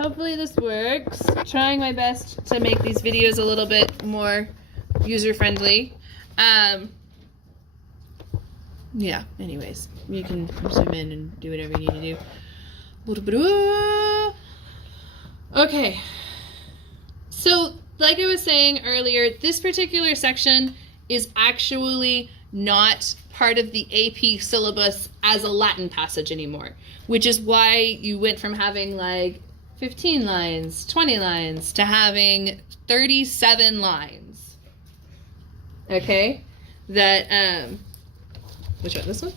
hopefully this works. Trying my best to make these videos a little bit more user-friendly. Yeah, anyways, you can zoom in and do whatever you need to do. Okay, so like I was saying earlier, this particular section is actually not part of the AP syllabus as a Latin passage anymore, which is why you went from having like 15 lines, 20 lines, to having 37 lines. Okay? That, which one? This one?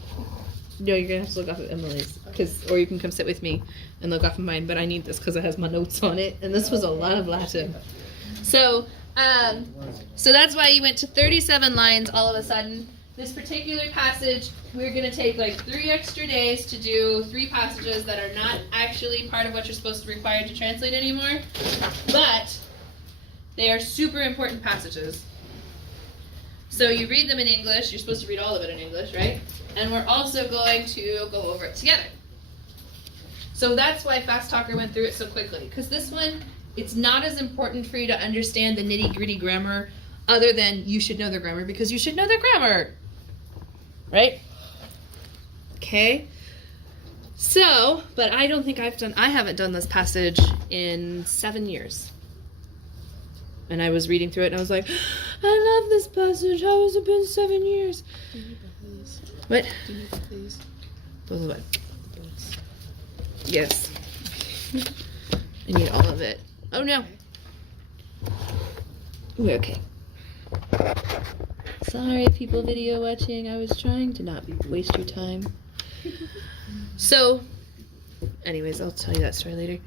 No, you're gonna have to look off of Emily's, or you can come sit with me and look off of mine, but I need this because it has my notes on it, and this was a lot of Latin. So that's why you went to 37 lines all of a sudden. This particular passage, we're going to take like 3 extra days to do 3 passages that are not actually part of what you're supposed to be required to translate anymore, but they are super important passages. So you read them in English. You're supposed to read all of it in English, right? And we're also going to go over it together. So that's why Fast Talker went through it so quickly, because this one, it's not as important for you to understand the nitty-gritty grammar other than you should know the grammar because you should know the grammar. Right? Okay. So, but I don't think I haven't done this passage in 7 years. And I was reading through it and I was like, I love this passage. How has it been 7 years? Do you need the please? What? Do you need the please? Both of what? Books. Yes. I need all of it. Oh no. Ooh, okay. Sorry, people video watching. I was trying to not waste your time. So, anyways, I'll tell you that story later.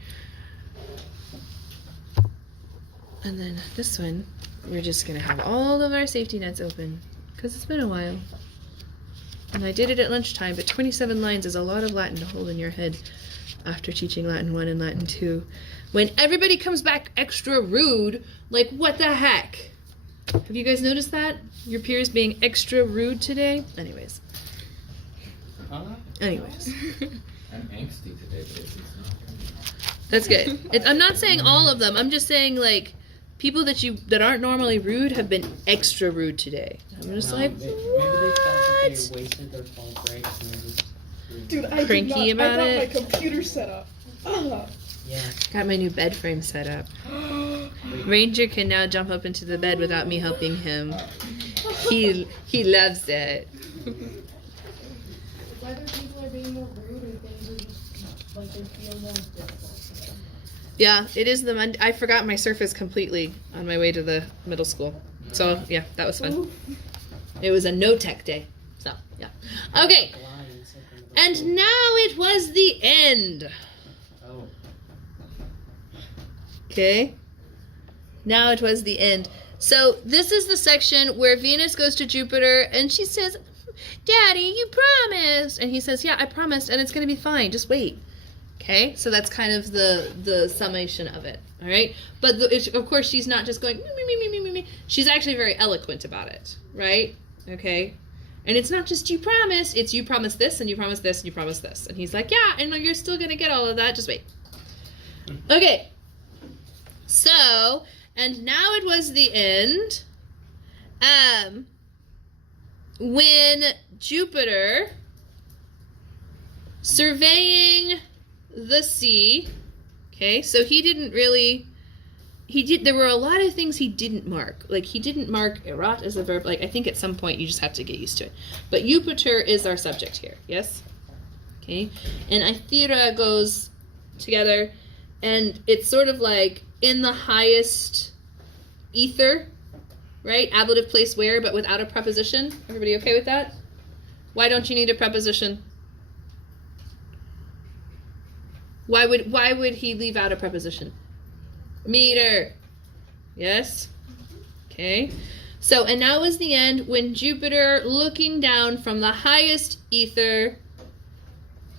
And then this one, we're just going to have all of our safety nets open because it's been a while. And I did it at lunchtime, but 27 lines is a lot of Latin to hold in your head after teaching Latin 1 and Latin 2. When everybody comes back extra rude, like what the heck? Have you guys noticed that? Your peers being extra rude today? Anyways. Anyways. I'm angsty today, but it's not. That's good. I'm not saying all of them. I'm just saying like people that aren't normally rude have been extra rude today. I'm just like, maybe they felt that they wasted their phone breaks and they're just Dude, I Cranky did not. about I it? got my computer set up. yeah. got my new bed frame set up. Ranger can now jump up into the bed without me helping him. He loves it. Whether people are being more rude or things are just like they feel more difficult. Yeah, it is the Monday. I forgot my Surface completely on my way to the middle school. So, yeah, that was fun. It was a no-tech day. So, yeah. Okay. And now it was the end. Oh. Okay. Now it was the end. So this is the section where Venus goes to Jupiter and she says, Daddy, you promised. And he says, yeah, I promised and it's going to be fine. Just wait. Okay. So that's kind of the summation of it. All right. But of course, she's not just going, me. She's actually very eloquent about it. Right. Okay. And it's not just you promise, it's you promise this and you promise this and you promise this. And he's like, yeah, and you're still going to get all of that. Just wait. Okay. So, and now it was the end. When Jupiter, surveying the sea, okay, so there were a lot of things he didn't mark. Like, he didn't mark erat as a verb. Like, I think at some point you just have to get used to it. But Jupiter is our subject here, yes? Okay, and Aethera goes together, and it's sort of like in the highest ether, right? Ablative place where, but without a preposition. Everybody okay with that? Why don't you need a preposition? Why would he leave out a preposition? Meter. Yes? Okay. So, and now is the end when Jupiter, looking down from the highest ether,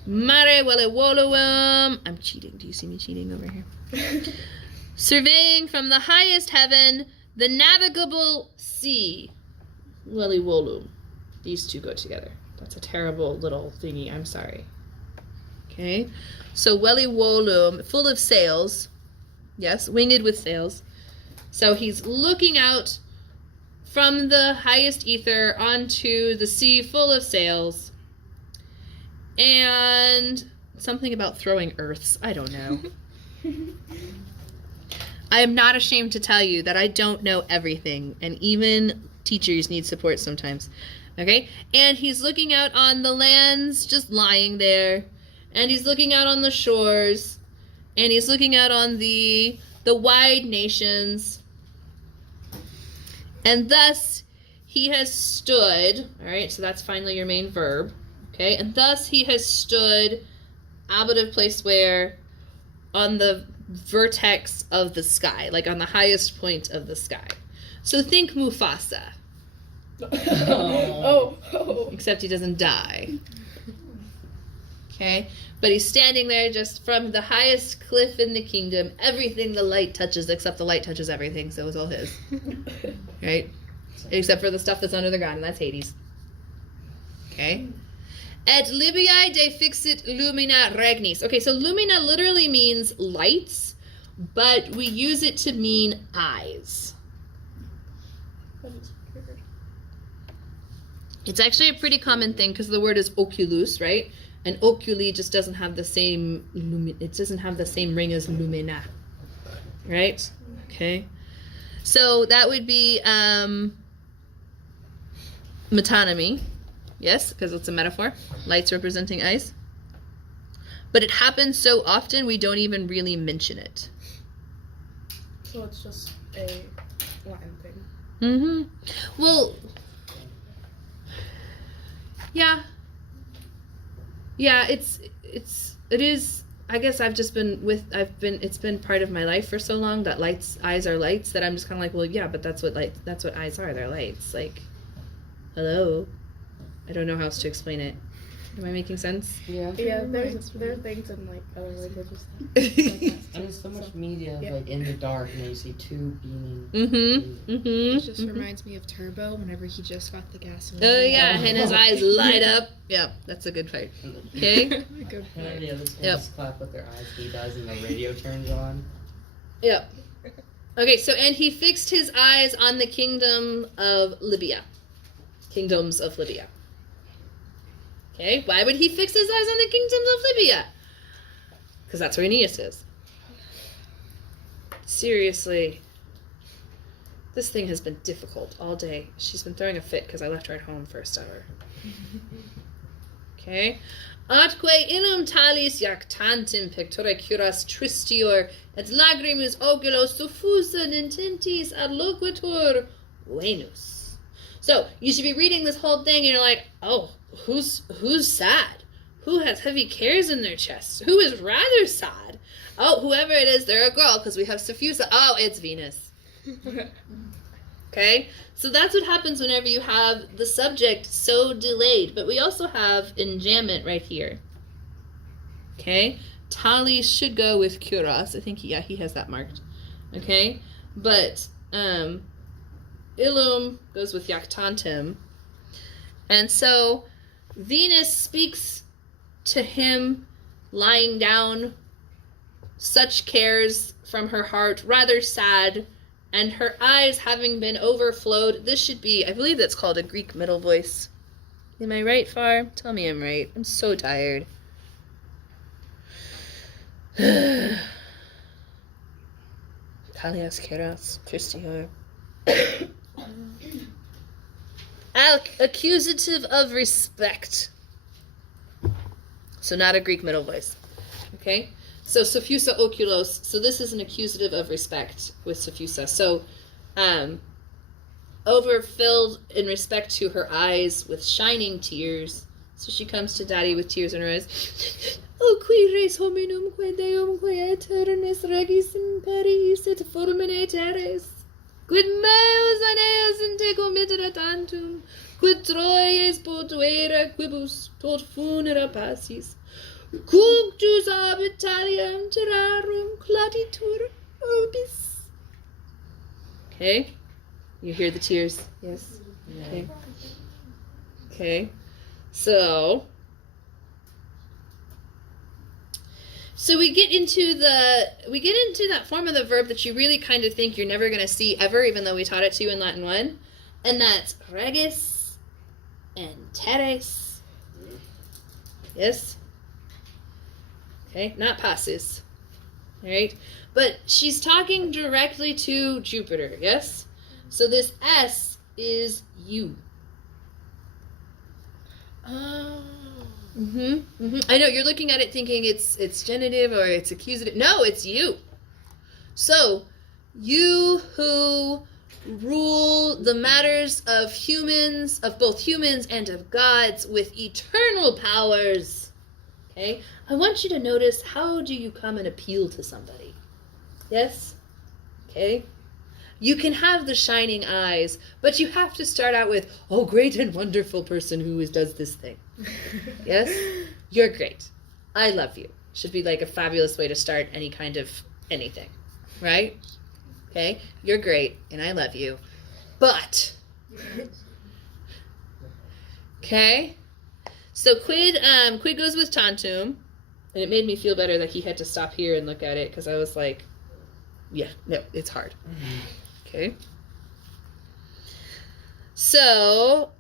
Mare Wale Wolowum. I'm cheating. Do you see me cheating over here? Surveying from the highest heaven, the navigable sea. Wale Wolum. These two go together. That's a terrible little thingy. I'm sorry. Okay, so Welly Wolum, full of sails. Yes, winged with sails. So he's looking out from the highest ether onto the sea full of sails. And something about throwing earths. I don't know. I am not ashamed to tell you that I don't know everything, and even teachers need support sometimes. Okay? And he's looking out on the lands just lying there, and he's looking out on the shores, and he's looking out on the wide nations. And thus he has stood, all right, so that's finally your main verb. Okay, and thus he has stood ablative place where on the vertex of the sky, like on the highest point of the sky. So think Mufasa. Oh. Except he doesn't die. Okay, but he's standing there just from the highest cliff in the kingdom. Everything the light touches, except the light touches everything, so it's all his. Right? Except for the stuff that's under the ground, and that's Hades. Okay? Et Libiae de fixit lumina regnis. Okay, so lumina literally means lights, but we use it to mean eyes. That is weird. It's actually a pretty common thing because the word is oculus, right? And oculi just doesn't have the same it doesn't have the same ring as lumina. Right? Okay. So that would be metonymy. Yes, because it's a metaphor. Lights representing eyes. But it happens so often we don't even really mention it. So it's just a Latin thing. Mm-hmm. Well, yeah. Yeah, it is, I guess it's been part of my life for so long that eyes are lights that I'm just kind of like, well, yeah, but that's what eyes are. They're lights. Like, hello. I don't know how else to explain it. Am I making sense? Yeah. Yeah, there are things in like other languages. And there's so much media of, like in the dark, and then you see two beaming. Mm-hmm. Mm-hmm. It just reminds me of Turbo whenever he just got the gasoline. Oh yeah, and his eyes light up. Yeah, that's a good part. Okay. Good And then point. the others Yep. just clap with their eyes. He does, and the radio turns on. Yep. Okay, so and he fixed his eyes on the kingdom of Libya. Kingdoms of Libya. Okay, why would he fix his eyes on the kingdoms of Libya? Because that's where Aeneas is. Seriously. This thing has been difficult all day. She's been throwing a fit because I left her at home first hour. Okay. Atque inum talis jactantem pectora curas tristior et lagrimus oculos suffusa intentis ad loquitur Venus. So you should be reading this whole thing and you're like, oh, who's sad? Who has heavy cares in their chest? Who is rather sad? Oh, whoever it is, they're a girl because we have Suffusa. Oh, it's Venus. Okay? So that's what happens whenever you have the subject so delayed. But we also have enjambment right here. Okay? Tali should go with Kuros. I think, he has that marked. Okay? But, Illum goes with Jactantem. And so Venus speaks to him lying down, such cares from her heart, rather sad, and her eyes having been overflowed. This should be, I believe that's called a Greek middle voice. Am I right, Far? Tell me I'm right. I'm so tired. Kalias keras, Christior. Accusative of respect. So not a Greek middle voice. Okay? So suffusa oculos. So this is an accusative of respect with suffusa. So overfilled in respect to her eyes with shining tears. So she comes to Daddy with tears in her eyes. O qui res hominum quae deum quae aeternis regis imperis et fulmine teres. Quid meus Aeneas in te commitera tantum, quid Troies potuera quibus tot funera passis, cunctus ab Italiam terrarum claditur orbis. Okay? You hear the tears? Yes? Okay. Okay. So, So we get into that form of the verb that you really kind of think you're never going to see ever, even though we taught it to you in Latin 1. And that's regis and teres. Yes? Okay, not passes. All right? But she's talking directly to Jupiter, yes? So this S is you. Oh. I know, you're looking at it thinking it's genitive or it's accusative. No, it's you. So, you who rule the matters of humans, of both humans and of gods, with eternal powers. Okay? I want you to notice, how do you come and appeal to somebody? Yes? Okay? You can have the shining eyes, but you have to start out with, oh, great and wonderful person who does this thing. Yes? You're great. I love you. Should be like a fabulous way to start any kind of anything. Right? Okay? You're great, and I love you. But. Okay? So quid goes with tantum, and it made me feel better that he had to stop here and look at it, because I was like, yeah, no, it's hard. Okay. So,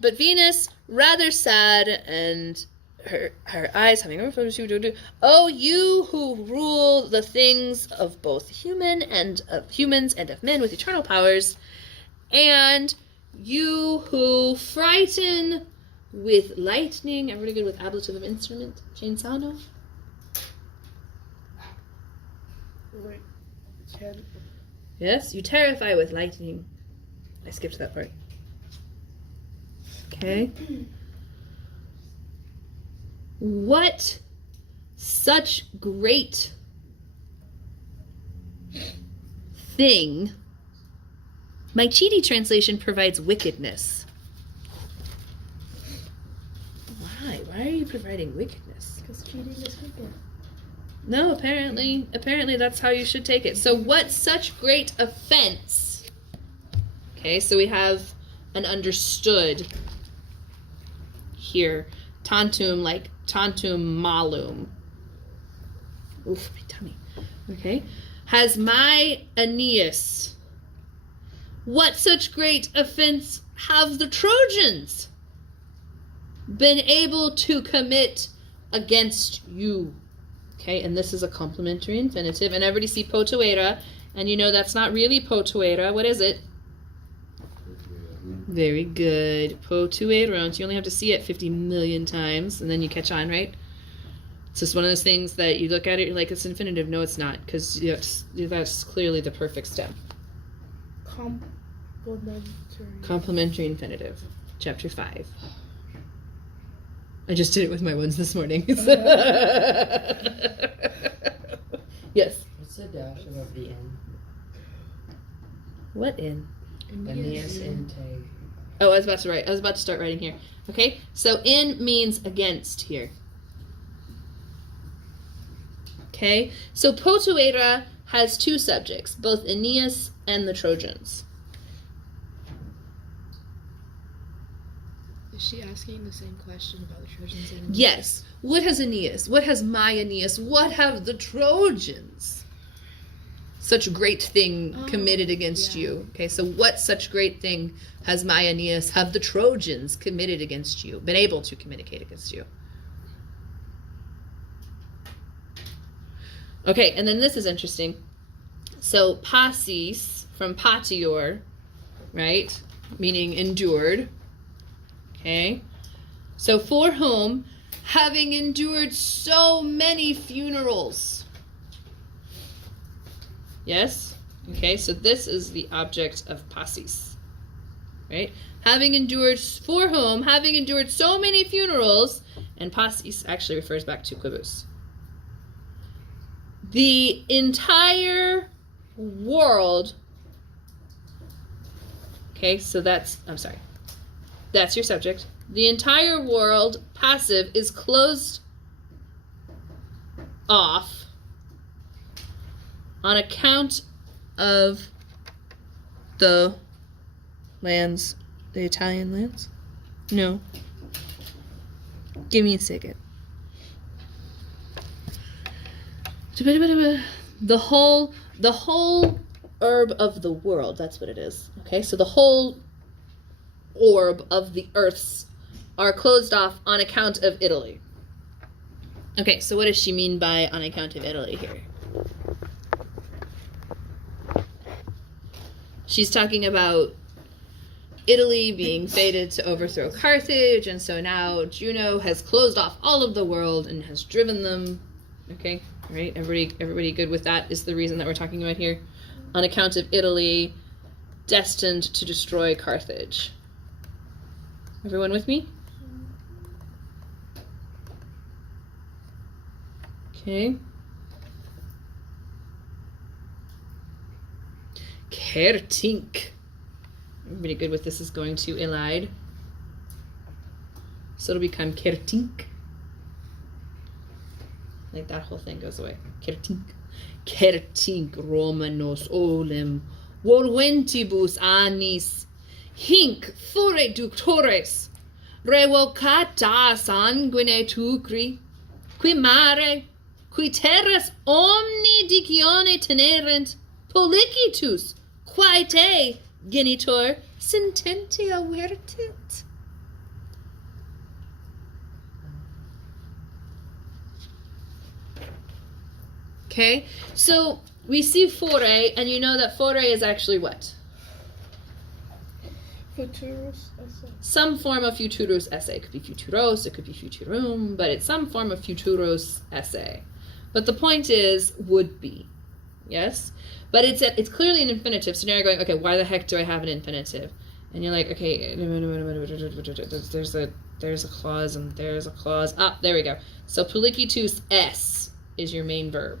but Venus, rather sad, and her eyes having overflowed. Oh, you who rule the things of both humans and of men with eternal powers, and you who frighten with lightning. I'm really good with ablative of instrument. Chainsaw, no? Wait. 10. Yes, you terrify with lightning. I skipped that part. Okay. What such great thing. My Chidi translation provides wickedness. Why? Why are you providing wickedness? Because cheating is wicked. No, apparently that's how you should take it. So what such great offense? Okay, so we have an understood here. Tantum, like tantum malum. Oof, my tummy. Okay. Has my Aeneas. What such great offense have the Trojans been able to commit against you? Okay, and this is a complementary infinitive. And everybody see potuera, and you know that's not really potuera. What is it? Very good. Potueront. You only have to see it 50 million times, and then you catch on, right? It's just one of those things that you look at it, you're like, it's infinitive. No, it's not, because that's clearly the perfect stem. Complementary infinitive. Chapter 5. I just did it with my ones this morning. Yes. What's the dash above the N? What in? Aeneas inte. Oh, I was about to start writing here. Okay, so in means against here. Okay, so potuera has two subjects, both Aeneas and the Trojans. Is she asking the same question about the Trojans? And Yes. What has Aeneas? What has my Aeneas? What have the Trojans? Such great thing committed against you. Okay, so what such great thing has my Aeneas, have the Trojans committed against you, been able to communicate against you? Okay, and then this is interesting. So passis, from patior, right? Meaning endured. Okay, so for whom, having endured so many funerals. Yes? Okay, so this is the object of passis. Right? Having endured, for whom, having endured so many funerals, and passis actually refers back to quibus. The entire world, okay, so that's your subject. The entire world, passive, is closed off on account of the lands, the Italian lands? No. Give me a second. The whole herb of the world. That's what it is. Okay, so the whole orb of the earths are closed off on account of Italy. Okay, so what does she mean by on account of Italy here? She's talking about Italy being fated to overthrow Carthage, and so now Juno has closed off all of the world and has driven them. Okay, all right, everybody good with that? Is the reason that we're talking about here, on account of Italy destined to destroy Carthage. Everyone with me? Okay. Kertink. Everybody good with this is going to Aeneid. So it'll become Kertink. Like that whole thing goes away. Kertink. Kertink Romanos olem volventibus annis hinc fure ductores revocata sanguine tucri qui mare qui terras omni dicione tenerent policitus quae te genitor sententia vertit. Okay, so we see fore, and you know that fore is actually what? Futurus essay. Some form of futurus esse. It could be futuros, it could be futurum, but it's some form of futuros esse. But the point is, would be. Yes? But it's clearly an infinitive, so now you're going, okay, why the heck do I have an infinitive? And you're like, okay, there's a clause and there's a clause. Ah, there we go. So policitus s is your main verb.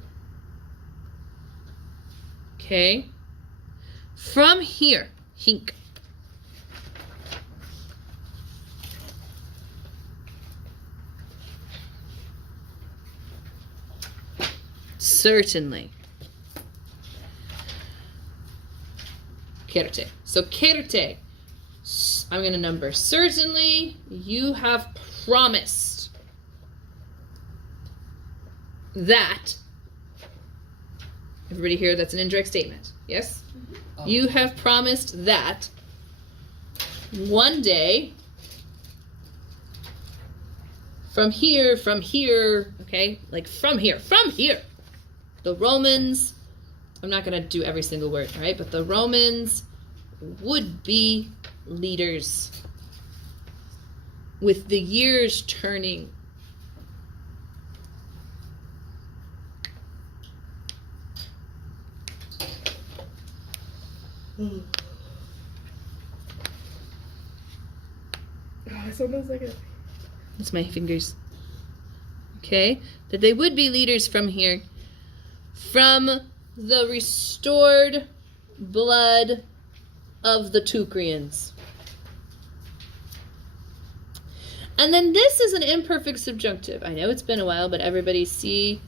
Okay? From here, hink. Certainly. Kerte. So kerte. I'm going to number. Certainly you have promised that. Everybody here, that's an indirect statement. Yes? Oh. You have promised that one day from here, okay? Like from here, the Romans, I'm not going to do every single word, right? But the Romans would be leaders with the years turning. Sometimes I get. That's my fingers. Okay? That they would be leaders from here. From the restored blood of the Teucrians. And then this is an imperfect subjunctive. I know it's been a while, but everybody see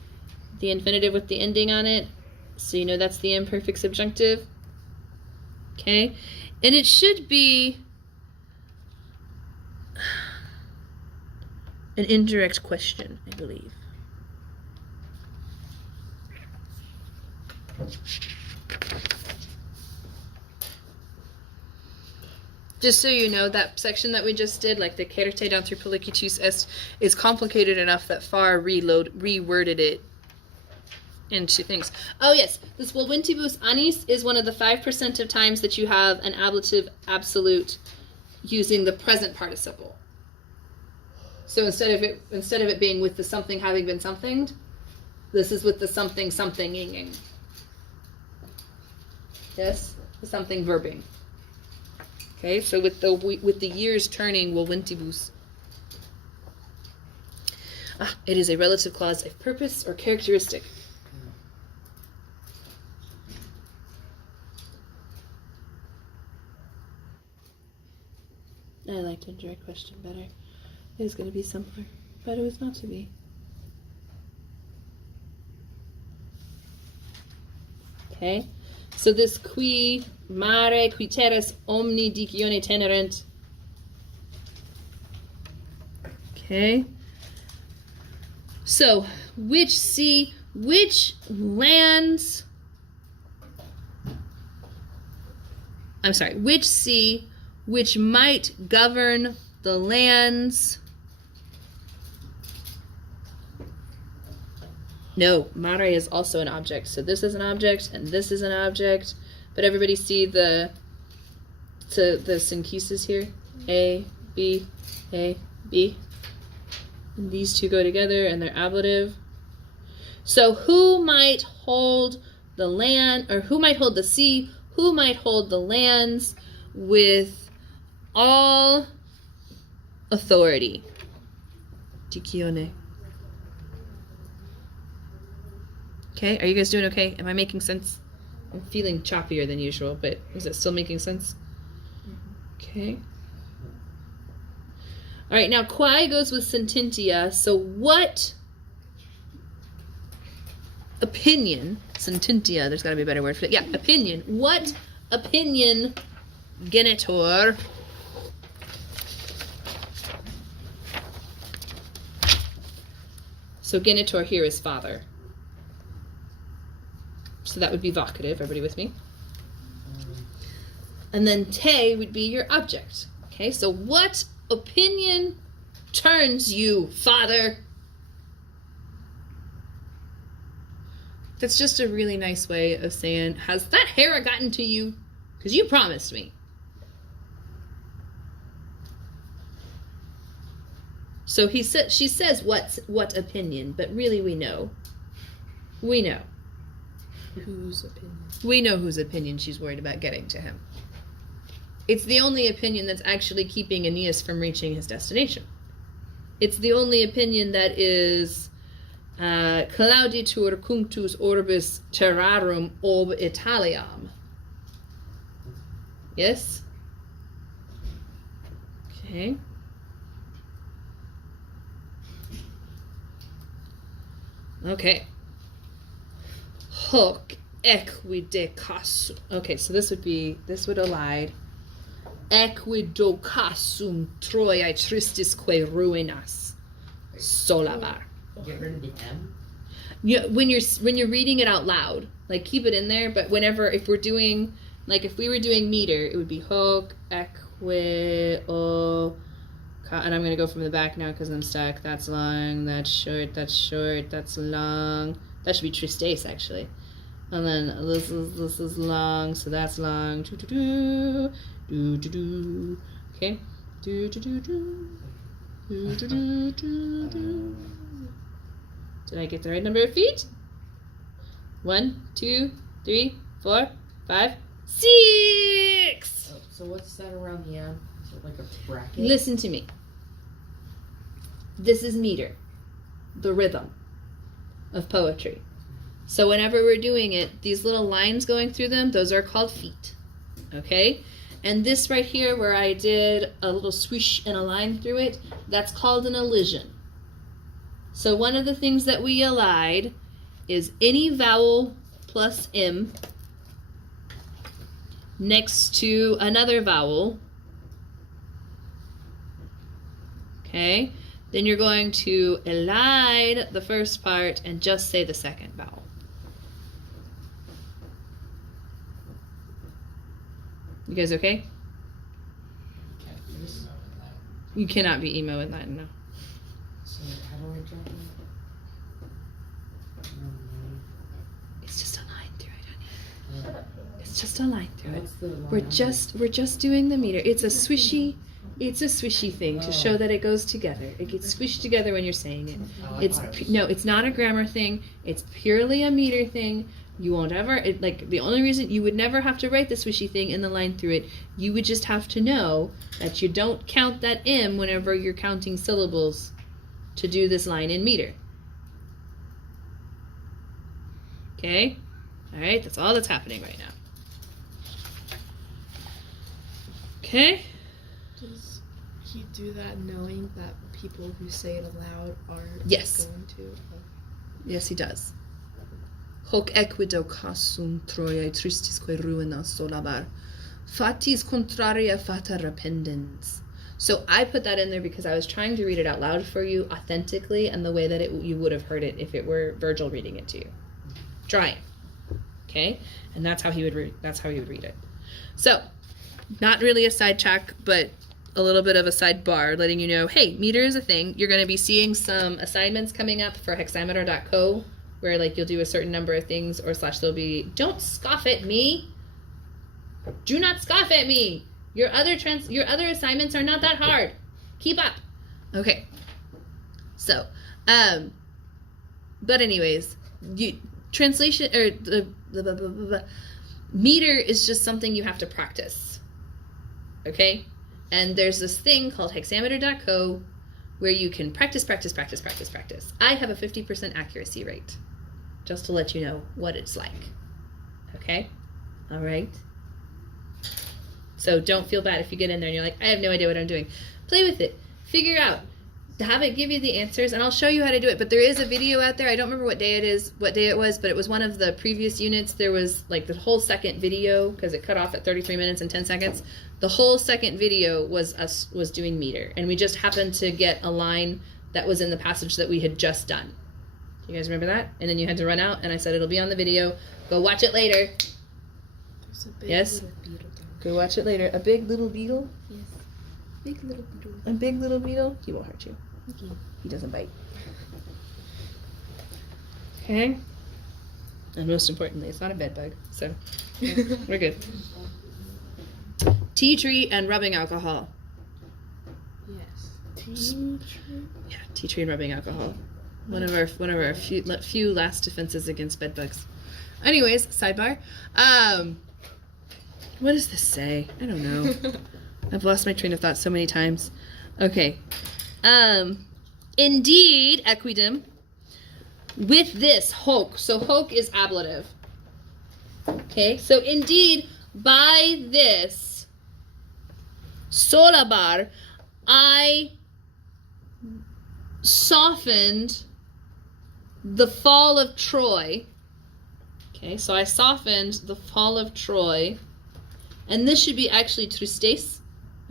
the infinitive with the ending on it? So you know that's the imperfect subjunctive. Okay? And it should be an indirect question, I believe. Just so you know, that section that we just did, like the kerte down through policitus est, is complicated enough that Farr reworded it into things. Oh yes, this volventibus annis is one of the 5% of times that you have an ablative absolute using the present participle. So instead of it being with the something having been somethinged, this is with the something somethinging. Yes, the something verbing. Okay, so with the years turning, volventibus. It is a relative clause of purpose or characteristic. I liked indirect question better. It was going to be simpler, but it was not to be. Okay, so this qui mare qui terras omni dicione tenerent. Okay, so which sea which lands, I'm sorry, which sea, which might govern the lands. No, mare is also an object. So this is an object and this is an object. But everybody see the synchesis here? A, B, A, B. And these two go together and they're ablative. So who might hold the land, or who might hold the sea, who might hold the lands with all authority? Tikione. Okay, are you guys doing okay? Am I making sense? I'm feeling choppier than usual, but is it still making sense? Okay. All right, now quae goes with sententia. So what opinion, sententia, there's got to be a better word for it. Yeah, opinion. What opinion genitor so genitor here is father. So that would be vocative. Everybody with me? And then te would be your object. Okay, so what opinion turns you, father? That's just a really nice way of saying, has that Hera gotten to you? Because you promised me. So she says what opinion, but really we know. We know. Whose opinion? We know whose opinion she's worried about getting to him. It's the only opinion that's actually keeping Aeneas from reaching his destination. It's the only opinion that is clauditur cunctus orbis terrarum ob Italiam. Yes? Okay. Okay. Hoc equidecassum. Okay, so this would elide equidocassum Troiae tristisque ruinas solabar. Get rid of the M. Yeah, when you're reading it out loud, like keep it in there. But if we were doing meter, it would be hoc equi o. And I'm gonna go from the back now because I'm stuck. That's long. That's short. That's short. That's long. That should be tristes actually. And then this is long, so that's long. Do do do do do do. Okay. Do do do do do do do do do. Did I get the right number of feet? 1, 2, 3, 4, 5, 6. Oh, so what's that around the M? Is it like a bracket? Listen to me. This is meter, the rhythm of poetry. So whenever we're doing it, these little lines going through them, those are called feet. Okay? And this right here where I did a little swish and a line through it, that's called an elision. So one of the things that we elide is any vowel plus M next to another vowel. Okay? Then you're going to elide the first part and just say the second vowel. You guys okay? Can't be emo in Latin. You cannot be emo in Latin, no. So how do I jump in? It's just a line through it, honey. Yeah. It's just a line through it. What's the line? We're just doing the meter. It's a swishy thing to show that it goes together. It gets squished together when you're saying it. It's not a grammar thing. It's purely a meter thing. You won't ever, the only reason you would never have to write the swishy thing in the line through it, you would just have to know that you don't count that M whenever you're counting syllables to do this line in meter. Okay? All right, that's all that's happening right now. Okay? Does he do that knowing that people who say it aloud are Yes. going to? Yes, he does. Hoc equidocassum Troiae tristisque ruinas solabar. Fatis contraria fata rependens. So I put that in there because I was trying to read it out loud for you authentically and the way that you would have heard it if it were Virgil reading it to you. Try it. Okay? And that's how he would read it. So, not really a sidetrack, but a little bit of a sidebar letting you know, hey, meter is a thing. You're going to be seeing some assignments coming up for hexameter.co where like you'll do a certain number of things or / there'll be, don't scoff at me. Do not scoff at me. Your other assignments are not that hard. Keep up. Okay. So, but anyways, translation or the meter is just something you have to practice. Okay? And there's this thing called hexameter.co where you can practice. I have a 50% accuracy rate. Just to let you know what it's like. Okay? All right? So don't feel bad if you get in there and you're like, I have no idea what I'm doing. Play with it. Figure out. Have it give you the answers, and I'll show you how to do it. But there is a video out there. I don't remember what day it was, but it was one of the previous units. There was like the whole second video, because it cut off at 33 minutes and 10 seconds. The whole second video was doing meter. And we just happened to get a line that was in the passage that we had just done. You guys remember that? And then you had to run out, and I said it'll be on the video. Go watch it later. There's a big Yes? little beetle down Go watch it later. A big little beetle? there. Yes. Big little beetle. A big little beetle? He won't hurt you. Okay. He doesn't bite. Okay? And most importantly, it's not a bed bug, so we're good. Tea tree and rubbing alcohol. Yes. Yeah, tea tree and rubbing alcohol. One of our few last defenses against bed bugs. Anyways, sidebar. What does this say? I don't know. I've lost my train of thought so many times. Okay. Indeed, equidem. With this, hoc. So hoc is ablative. Okay, so indeed, by this, solabar, I softened the fall of Troy. Okay, so I softened the fall of Troy. And this should be actually tristes.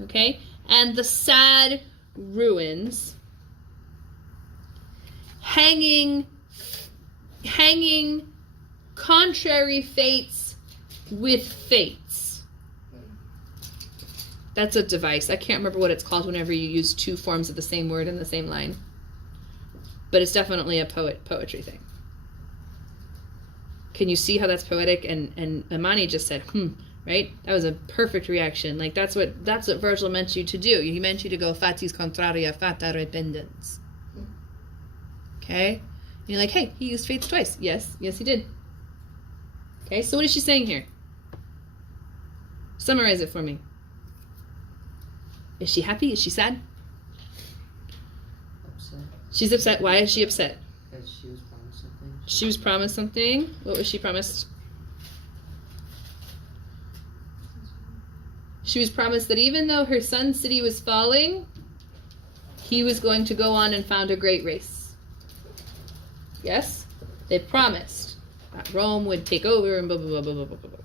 Okay, and the sad ruins, hanging contrary fates with fates. That's a device. I can't remember what it's called whenever you use two forms of the same word in the same line. But it's definitely a poetry thing. Can you see how that's poetic? And Imani just said, right? That was a perfect reaction. Like that's what Virgil meant you to do. He meant you to go fatis contraria fata rependens. Okay? And you're like, hey, he used fates twice. Yes, he did. Okay, so what is she saying here? Summarize it for me. Is she happy? Is she sad? Upset. She's upset. Why is she upset? Because she was promised something. She was promised something. What was she promised? She was promised that even though her son's city was falling, he was going to go on and found a great race. Yes? They promised that Rome would take over and blah, blah, blah, blah, blah, blah, blah, blah.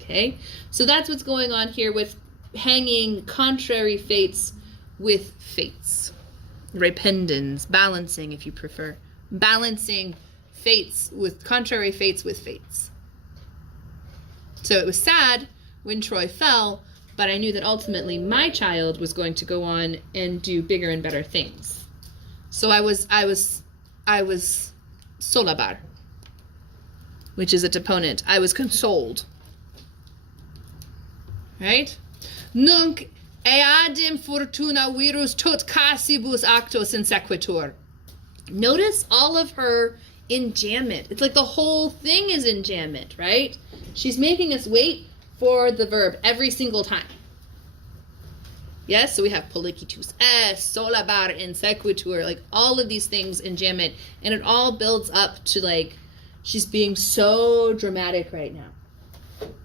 Okay? So that's what's going on here with hanging contrary fates with fates. Rependens, balancing if you prefer. Balancing fates with contrary fates with fates. So it was sad when Troy fell, but I knew that ultimately my child was going to go on and do bigger and better things. So I was solabar, which is a deponent. I was consoled. Right? Nunc eadem fortuna virus tot casibus actos insequitur. Notice all of her enjambment. It's like the whole thing is enjambment, right? She's making us wait for the verb every single time. Yes, so we have policitus est, solabar, insequitur, like all of these things enjambment, and it all builds up to like she's being so dramatic right now.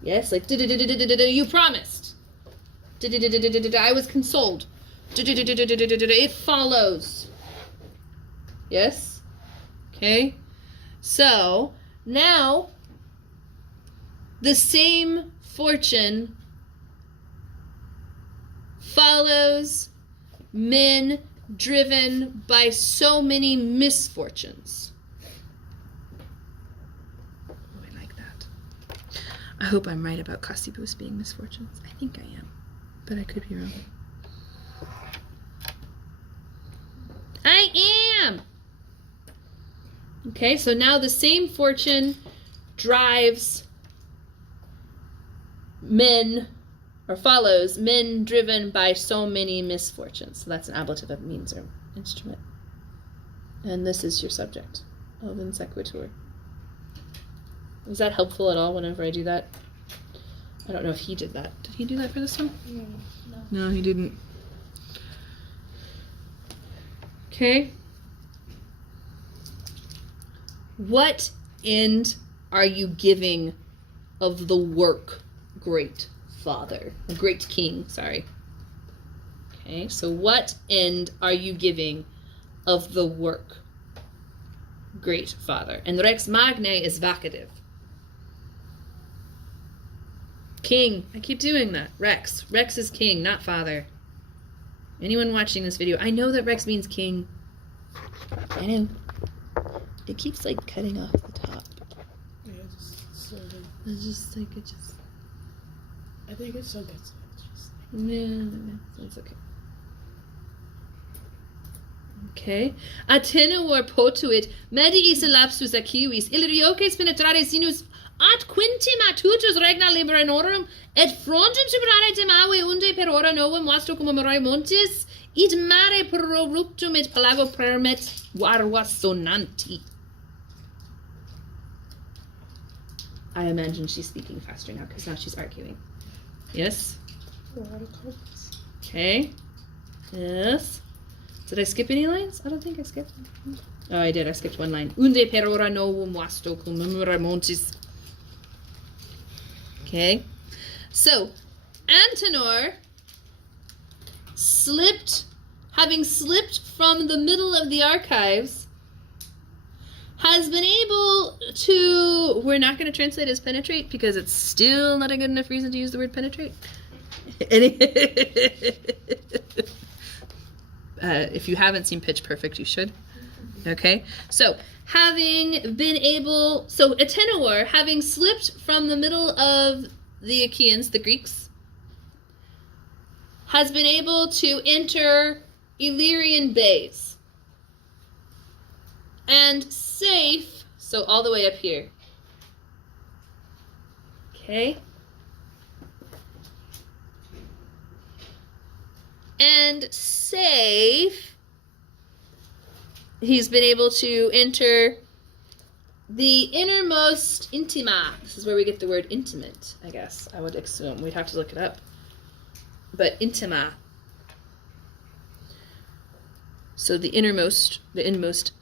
Yes, like you promised. I was consoled. It follows. Yes? Okay? So, now, the same fortune follows men driven by so many misfortunes. Oh, I like that. I hope I'm right about Casibus being misfortunes. I think I am, but I could be wrong. I am! Okay, so now the same fortune drives men, or follows men driven by so many misfortunes. So that's an ablative of means or instrument. And this is your subject of in sequitur. Is that helpful at all whenever I do that? I don't know if he did that. Did he do that for this one? No, he didn't. Okay. What end are you giving of the work, great father? Great king, sorry. Okay, so what end are you giving of the work, great father? And rex magnae is vacative. King. I keep doing that. Rex. Rex is king, not father. Anyone watching this video, I know that Rex means king. I know. It keeps like cutting off the top. Yeah, just so good. It's just like it just. I think it's so good. So it's just Yeah, it's okay. Okay. Atenor potuit mediis lapsus acivis ilirioces penetrare sinus ad quintima tutus regna liberanorum et frontem superare temawe unde per ora novum vasto commemorare montis id mare proruptum et pelago permet varvas sonanti. I imagine she's speaking faster now because now she's arguing. Yes? Okay. Yes. Did I skip any lines? I don't think I skipped. Oh, I did. I skipped one line. Unde per ora novum vasto commemorare montis. Okay. So, Antenor having slipped from the middle of the archives, has been able to, we're not going to translate as penetrate because it's still not a good enough reason to use the word penetrate. If you haven't seen Pitch Perfect, you should. Okay, so Atenor, having slipped from the middle of the Achaeans, the Greeks, has been able to enter Illyrian bays. And safe, so all the way up here. Okay. And safe, he's been able to enter the innermost intima. This is where we get the word intimate, I guess. I would assume. We'd have to look it up. But intima. So the innermost, the inmost.